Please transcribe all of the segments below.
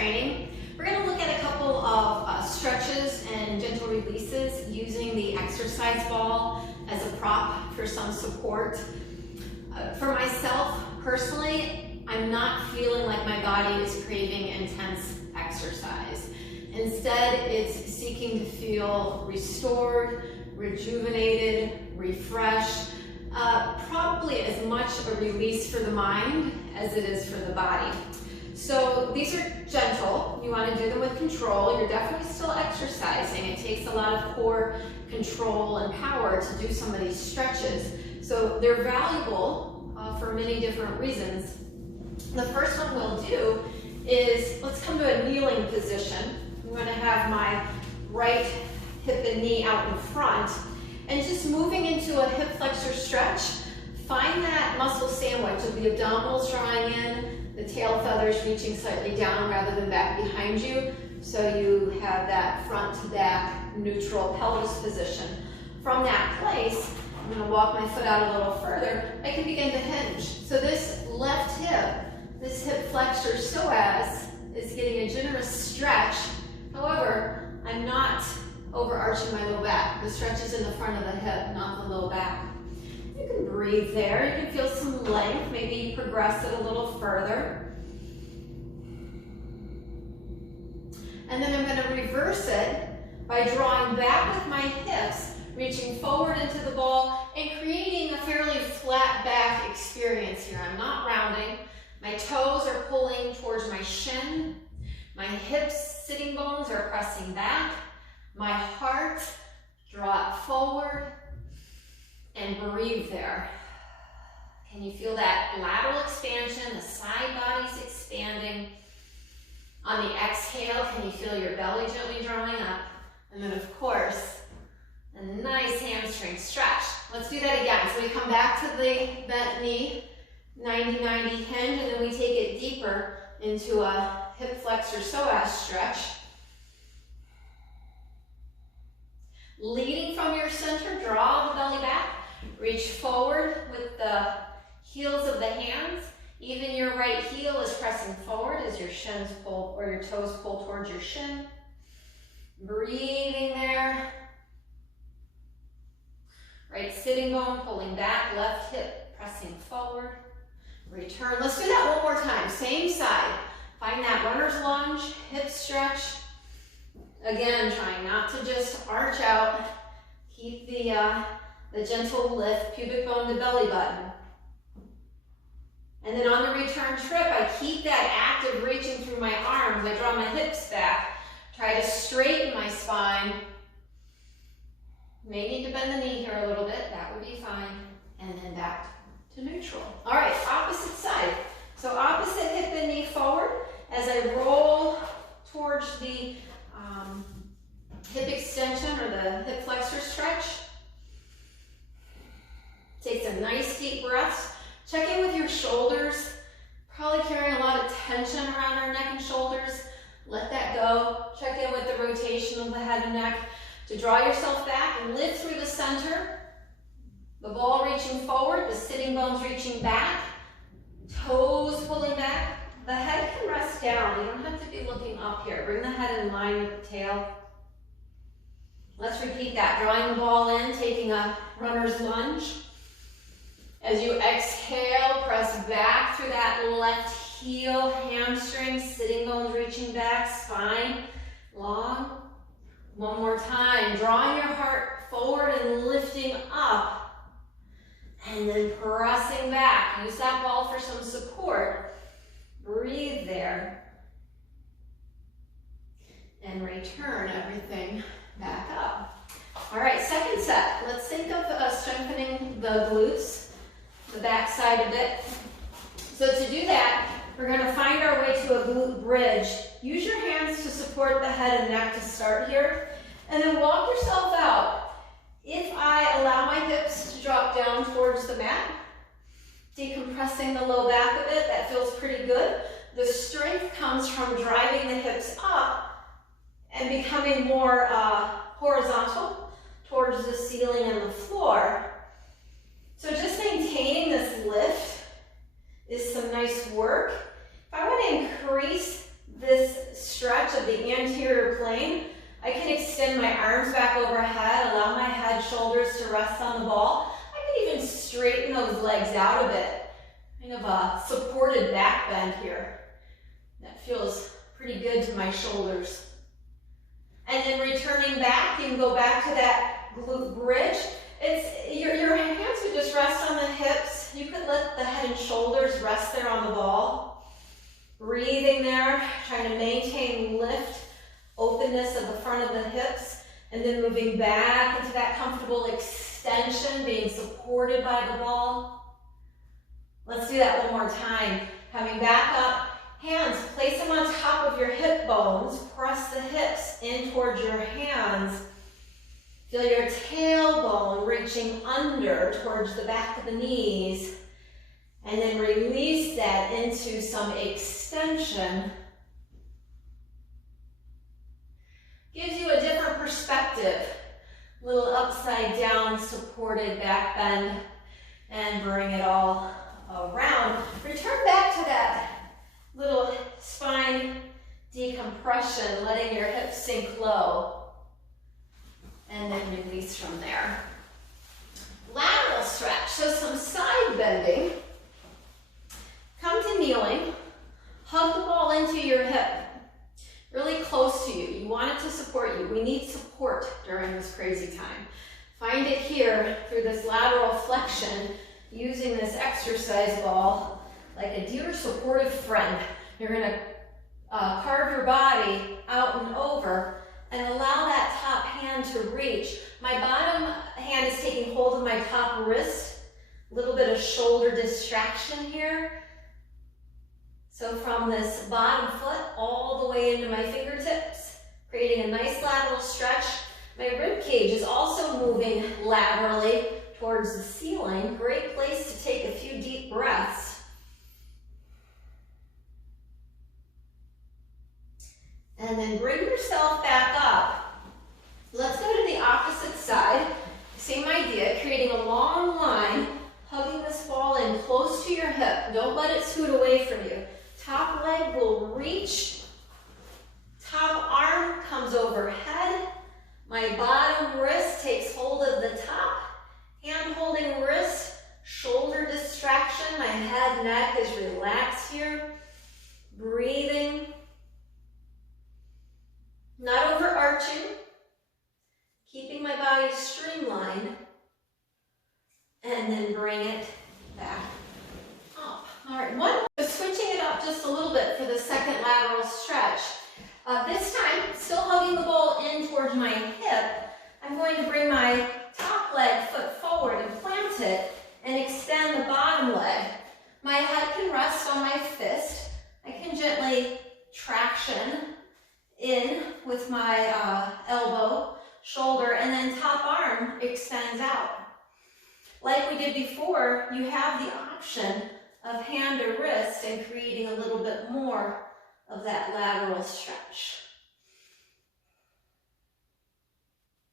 training. We're going to look at a couple of stretches and gentle releases using the exercise ball as a prop for some support. For myself, personally, I'm not feeling like my body is craving intense exercise. Instead, it's seeking to feel restored, rejuvenated, refreshed, probably as much a release for the mind as it is for the body. So these are gentle. You want to do them with control. You're definitely still exercising. It takes a lot of core control and power to do some of these stretches. So they're valuable for many different reasons. The first one we'll do is, let's come to a kneeling position. I'm going to have my right hip and knee out in front, and just moving into a hip flexor stretch. Find that muscle sandwich of the abdominals drawing in, the tail feathers reaching slightly down rather than back behind you, so you have that front to back neutral pelvis position. From that place, I'm going to walk my foot out a little further. I can begin to hinge. So this left hip, this hip flexor psoas, is getting a generous stretch. However, I'm not overarching my low back. The stretch is in the front of the hip, not the low back. You can breathe there. You can feel some length. Maybe progress it a little further. And then I'm going to reverse it by drawing back with my hips, reaching forward into the ball, and creating a fairly flat back experience here. I'm not rounding. My toes are pulling towards my shin. My hips, sitting bones are pressing back. My heart, draw it forward and breathe there. Can you feel that lateral expansion, the side body's expanding? On the exhale, can you feel your belly gently drawing up? And then of course, a nice hamstring stretch. Let's do that again. So we come back to the bent knee, 90-90 hinge, and then we take it deeper into a hip flexor psoas stretch. Leading from your center, draw the belly back, reach forward with the heels of the hands. Even your right heel is pressing forward as your shins pull, or your toes pull towards your shin. Breathing there. Right sitting bone pulling back, left hip pressing forward. Return. Let's do that one more time. Same side. Find that runner's lunge, hip stretch. Again, trying not to just arch out. Keep the gentle lift, pubic bone to belly button. And then on the return trip, I keep that active reaching through my arms. I draw my hips back. Try to straighten my spine. May need to bend the knee here a little bit. That would be fine. And then back to neutral. All right, opposite side. So opposite hip and knee forward as I roll towards the hip extension or the hip flexor stretch. Take some nice deep breaths. Check in with your shoulders. Probably carrying a lot of tension around our neck and shoulders. Let that go. Check in with the rotation of the head and neck to draw yourself back and lift through the center. The ball reaching forward, the sitting bones reaching back, toes pulling back. The head can rest down. You don't have to be looking up here. Bring the head in line with the tail. Let's repeat that. Drawing the ball in, taking a runner's lunge. As you exhale, press back through that left heel, hamstring, sitting bones reaching back, spine long. One more time. Drawing your heart forward and lifting up. And then pressing back. Use that ball for some support. Breathe there. And return everything back up. All right, second set. Let's think of strengthening the glutes, the back side of it. So to do that, we're going to find our way to a glute bridge. Use your hands to support the head and neck to start here. And then walk yourself out. If I allow my hips to drop down towards the mat, decompressing the low back a bit, that feels pretty good. The strength comes from driving the hips up and becoming more horizontal towards the ceiling and the floor. So just maintaining this lift is some nice work. If I want to increase this stretch of the anterior plane, I can extend my arms back overhead, allow my head, shoulders to rest on the ball. I can even straighten those legs out a bit. Kind of a supported back bend here. That feels pretty good to my shoulders. And then returning back, you can go back to that glute bridge. Your hands would just rest on the hips. You could let the head and shoulders rest there on the ball. Breathing there, trying to maintain lift, openness of the front of the hips, and then moving back into that comfortable extension, being supported by the ball. Let's do that one more time. Coming back up, hands, place them on top of your hip bones, press the hips in towards your hands. Feel your tailbone reaching under towards the back of the knees, and then release that into some extension. Gives you a different perspective. Little upside down supported back bend, and bring it all around. Return back to that little spine decompression, letting your hips sink low. And then release from there. Lateral stretch, so some side bending. Come to kneeling. Hug the ball into your hip. Really close to you. You want it to support you. We need support during this crazy time. Find it here through this lateral flexion, using this exercise ball like a dear supportive friend. You're gonna carve your body out and over and allow that top hand to reach. My bottom hand is taking hold of my top wrist. A little bit of shoulder distraction here. So from this bottom foot all the way into my fingertips, creating a nice lateral stretch. My rib cage is also moving laterally towards the ceiling. Great place to take a few deep breaths. And then bring yourself back up. Let's go to the opposite side. Same idea, creating a long line, hugging this ball in close to your hip. Don't let it scoot away from you. Top leg will reach. Top arm comes overhead. My bottom wrist takes hold of the top. Hand holding wrist, shoulder distraction. My head, neck is relaxed here. Breathing. Not overarching, keeping my body streamlined, and then bring it back up. All right, switching it up just a little bit for the second lateral stretch. This time, still hugging the ball in towards my hip, I'm going to bring my top leg foot forward and plant it and extend the bottom leg. My head can rest on my fist. I can gently traction in with my elbow, shoulder, and then top arm extends out. Like we did before, you have the option of hand or wrist and creating a little bit more of that lateral stretch.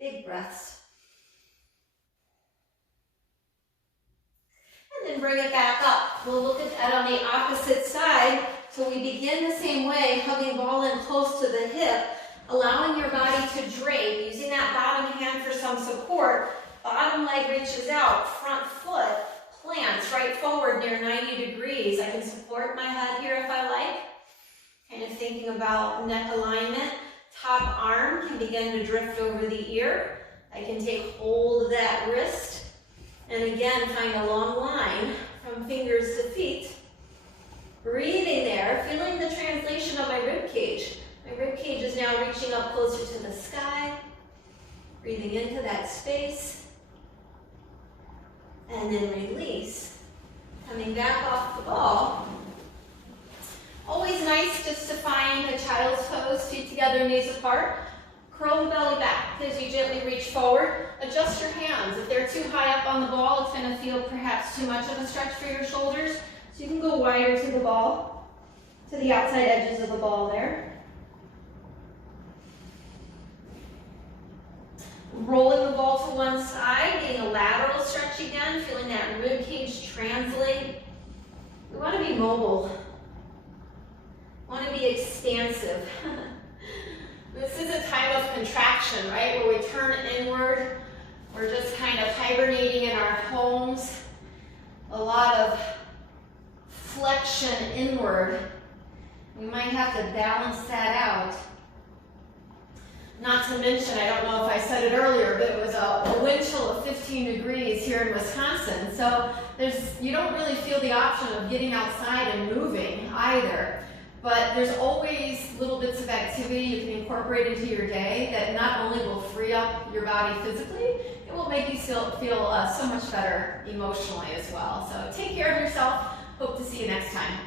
Big breaths. And then bring it back up. We'll look at that on the opposite side. So we begin the same way, hugging ball in close to the hip, allowing your body to drape, using that bottom hand for some support. Bottom leg reaches out, front foot plants right forward near 90 degrees. I can support my head here if I like. Kind of thinking about neck alignment. Top arm can begin to drift over the ear. I can take hold of that wrist. And again, find a long line from fingers to feet. Breathing there, feeling the translation of my rib cage. My rib cage is now reaching up closer to the sky. Breathing into that space. And then release. Coming back off the ball. Always nice just to find a child's pose, feet together, knees apart. Curl the belly back as you gently reach forward. Adjust your hands. If they're too high up on the ball, it's going to feel perhaps too much of a stretch for your shoulders. So you can go wider to the ball, to the outside edges of the ball there. Rolling the ball to one side, getting a lateral stretch again, feeling that rib cage translate. We want to be mobile. We want to be expansive. This is a time of contraction, right? Where we turn inward. We're just kind of hibernating in our homes. A lot of flexion inward. We might have to balance that out. Not to mention, I don't know if I said it earlier, but it was a wind chill of 15 degrees here in Wisconsin. So you don't really feel the option of getting outside and moving either. But there's always little bits of activity you can incorporate into your day that not only will free up your body physically, it will make you feel so much better emotionally as well. So take care of yourself. Hope to see you next time.